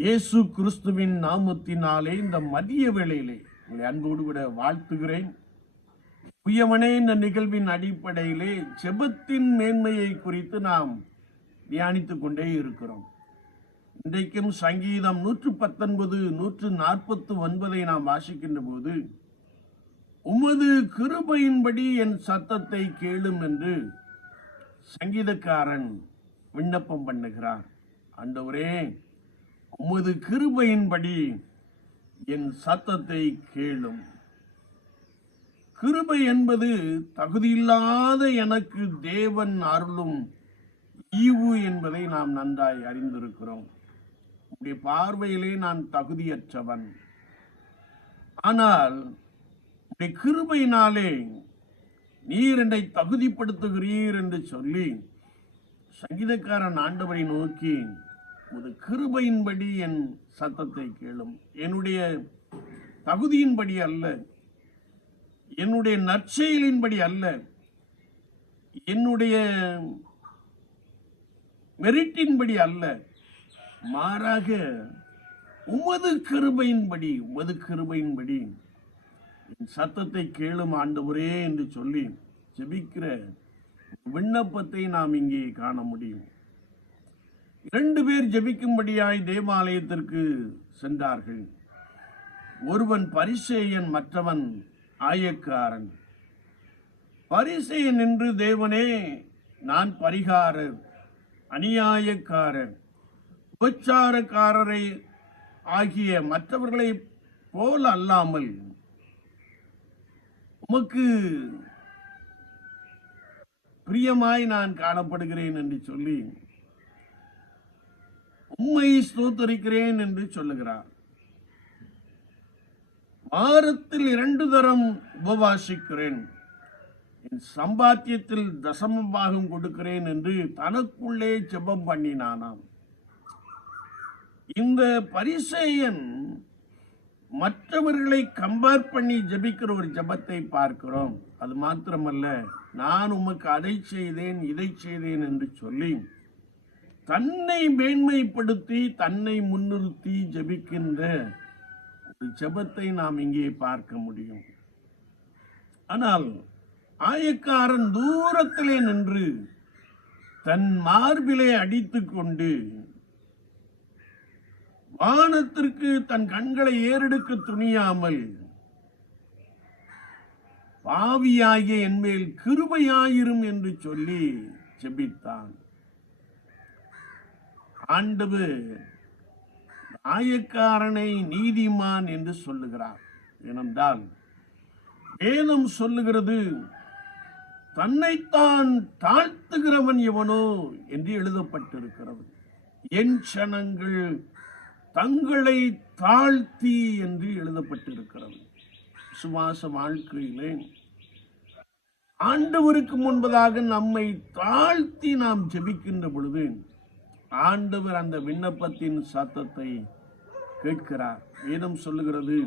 இயேசு கிறிஸ்துவின் நாமத்தினாலே இந்த மதிய வேளையிலே உங்களை அன்போடு கூட வாழ்த்துகிறேன். புயவனே இந்த நிகழ்வின் அடிப்படையிலே செபத்தின் மேன்மையை குறித்து நாம் தியானித்துக் கொண்டே இருக்கிறோம். இன்றைக்கும் சங்கீதம் நூற்று பத்தொன்பது நூற்று நாற்பத்து ஒன்பதை நாம் வாசிக்கின்ற போது உமது கிருபையின்படி என் சத்தத்தை கேளும் என்று சங்கீதக்காரன் விண்ணப்பம் பண்ணுகிறார். ஆண்டவரே உமது கிருபையின்படி என் சத்தத்தை கேளும். கிருபை என்பது தகுதியில்லாத எனக்கு தேவன் அருளும் ஈவு என்பதை நாம் நன்றாய் அறிந்திருக்கிறோம். உடைய பார்வையிலே நான் தகுதியற்றவன். ஆனால் உடைய கிருபையினாலே நீர் என்னை தகுதிப்படுத்துகிறீர் என்று சொல்லி சங்கீதக்காரன் ஆண்டவரை நோக்கி ஒரு கிருபையின்படி என் சத்தத்தை கேளும். என்னுடைய தகுதியின்படி அல்ல. என்னுடைய நற்செயலின்படி அல்ல. என்னுடைய மெரிட்டின்படி அல்ல. மாறாக உமது கிருபையின்படி உமது கிருபையின்படி என் சத்தத்தை கேளும் ஆண்டவரே என்று சொல்லி ஜெபிக்கிற விண்ணப்பத்தை நாம் இங்கே காண முடியும். இரண்டு பேர் ஜெபிக்கும்படியாய் தேவாலயத்திற்கு சென்றார்கள். ஒருவன் பரிசேயன் மற்றவன் ஆயக்காரன். பரிசேயன் என்று தேவனே நான் பரிகாரர் அநியாயக்காரர் உபச்சாரக்காரரை ஆகிய மற்றவர்களை போல் அல்லாமல் உமக்கு பிரியமாய் நான் காணப்படுகிறேன் என்று சொல்லி உம்மை ஸ்தோத்தரிக்கிறேன் என்று சொல்லுகிறார். வாரத்தில் இரண்டு தரம் உபவாசிக்கிறேன். என் சம்பாத்தியத்தில் தசம பாகம் கொடுக்கிறேன் என்று தனக்குள்ளே ஜெபம் பண்ணினானாம். இந்த பரிசேயன் மற்றவர்களை கம்பேர் பண்ணி ஜெபிக்கிற ஒரு ஜெபத்தை பார்க்கிறோம். அது மாத்திரமல்ல நான் உமக்கு அதை செய்தேன் இதை செய்தேன் என்று சொல்லி தன்னை மேன்மைப்படுத்தி தன்னை முன்னிறுத்தி ஜெபிக்கின்ற ஒரு ஜெபத்தை நாம் இங்கே பார்க்க முடியும். ஆனால் ஆயக்காரன் தூரத்திலே நின்று தன் மார்பிலே அடித்துக்கொண்டு வானத்திற்கு தன் கண்களை ஏறெடுக்க துணியாமல் பாவியாகிய என்மேல் கிருபையாயிரும் என்று சொல்லி ஜெபித்தான். ஆண்டவு ஆயக்காரனை நீதிமான் என்று சொல்லுகிறார். ஏனென்றால் வேதம் சொல்லுகிறது தன்னைத்தான் தாழ்த்துகிறவன் எவனோ என்று எழுதப்பட்டிருக்கிறது. என் சனங்கள் தங்களை தாழ்த்தி என்று எழுதப்பட்டிருக்கிறது. சுவாச வாழ்க்கையிலே ஆண்டவருக்கு முன்பதாக நம்மை தாழ்த்தி நாம் ஜெபிக்கின்ற பொழுது ஆண்டவர் அந்த விண்ணப்பத்தின் சத்தத்தை கேட்கிறார். வேதம் சொல்லுகிறது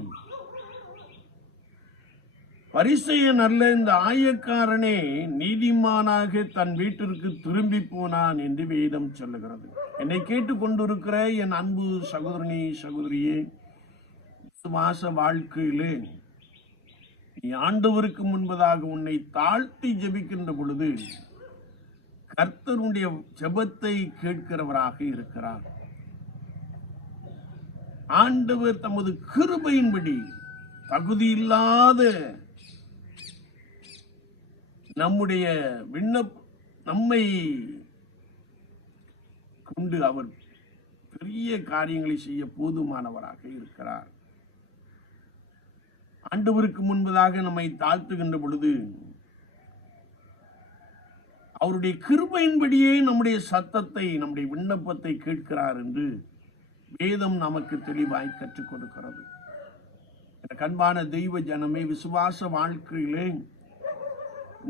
பரிசைய நல்ல இந்த ஆயக்காரனே நீதிமானாக தன் வீட்டிற்கு திரும்பி போனான் என்று வேதம் சொல்லுகிறது. என்னை கேட்டுக்கொண்டிருக்கிற என் அன்பு சகோதரனி சகோதரியே மாச வாழ்க்கையிலே நீ ஆண்டவருக்கு முன்பதாக உன்னை தாழ்த்தி ஜெபிக்கின்ற பொழுது கர்த்தருடைய ஜெபத்தை கேட்கிறவராக இருக்கிறார். ஆண்டவர் தமது கிருபையின்படி தகுதியில்லாத நம்முடைய விண்ணப் நம்மை கொண்டு அவர் பெரிய காரியங்களை செய்ய போதுமானவராக இருக்கிறார். ஆண்டவருக்கு முன்பதாக நம்மை தாழ்த்துகின்ற பொழுது அவருடைய கிருபையின்படியே நம்முடைய சத்தத்தை நம்முடைய விண்ணப்பத்தை கேட்கிறார் என்று வேதம் நமக்கு தெளிவாய் கற்றுக் கொடுக்கிறது. கண்பான தெய்வ ஜனமே விசுவாச வாழ்க்கையிலே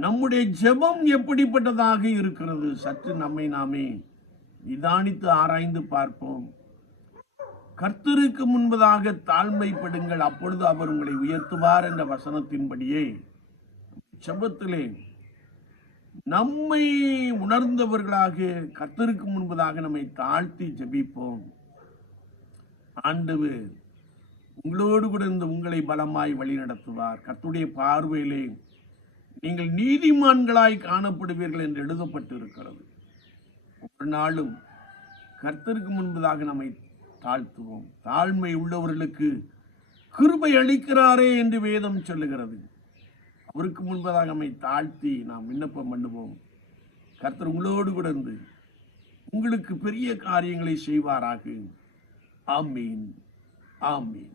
நம்முடைய ஜெபம் எப்படிப்பட்டதாக இருக்கிறது? சற்று நம்மை நாமே நிதானித்து ஆராய்ந்து பார்ப்போம். கர்த்தருக்கு முன்பதாக தாழ்மைப்படுங்கள் அப்பொழுது அவர் உங்களை உயர்த்துவார் என்ற வசனத்தின்படியே செபத்திலே நம்மை உணர்ந்தவர்களாக கத்தருக்கு முன்பதாக நம்மை தாழ்த்தி ஜெபிப்போம். ஆண்டவர் உங்களோடு கூட இருந்து உங்களை பலமாய் வழிநடத்துவார் கத்துடைய பார்வையிலே நீங்கள் நீதிமான்களாய் காணப்படுவீர்கள் என்று எழுதப்பட்டு இருக்கிறது ஒரு நாளும் கர்த்தருக்கு முன்பதாக நம்மை தாழ்த்துவோம். தாழ்மை உள்ளவர்களுக்கு கிருபை அளிக்கிறாரே என்று வேதம் சொல்லுகிறது. அவருக்கு முன்பதாக நம்மை தாழ்த்தி நாம் விண்ணப்பம் பண்ணுவோம். கர்த்தர் உங்களோடு கூட இருந்து உங்களுக்கு பெரிய காரியங்களை செய்வாராக. ஆமீன். ஆமீன்.